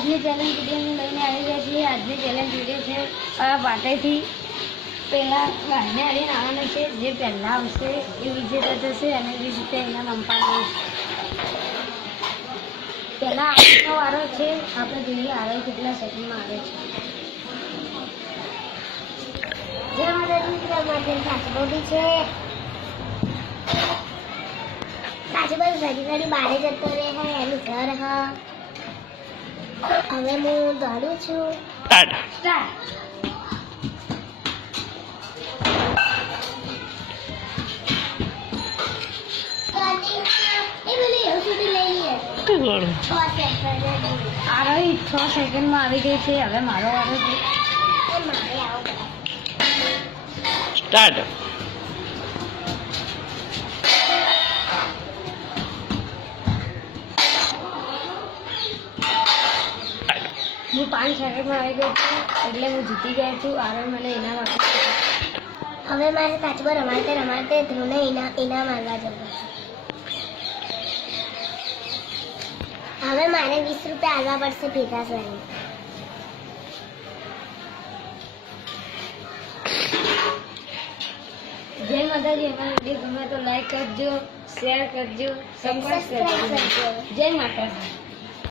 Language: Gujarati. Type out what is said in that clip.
આજની ચેલેન્જ વિડીયોને લઈને આવી ગયા છીએ. આજની ચેલેન્જ વિડીયો છે વાટેથી પહેલાં વાઘને હારીને આવવાનું છે. જે પહેલાં આવશે એ વિજેતા થશે અને 20 રૂપિયા એના નંપાડે. પહેલાં આજનો વારો છે. આપણે જોઈએ આરો કેટલા સેકન્ડમાં આવે છે. જે માટે સાચબો બી છે. સાચબો ઘડી ઘડી બહાર જતો રહે હે એનું ઘર હ. હવે હું દોડું છું. આરોહી 6 સેકન્ડમાં આવી ગઈ છે. હવે મારો વારો છે. સ્ટાર્ટ. હું 5 સેકન્ડમાં આવી ગઈ છું એટલે હું જીતી ગઈ છું. આરોહી મને ઇનામ આપે. હવે મારે કાચબો રમાડતે રમાડતે ધ્રુવને ઇનામ આવવા જવું છે. હવે મારે 20 રૂપિયા આવવા પડશે ભેગા કરીને. જય માતાજી. અમારો વિડીયો ગમે તો લાઈક કરજો, શેર કરજો, સબસ્ક્રાઇબ કરજો. જય માતાજી.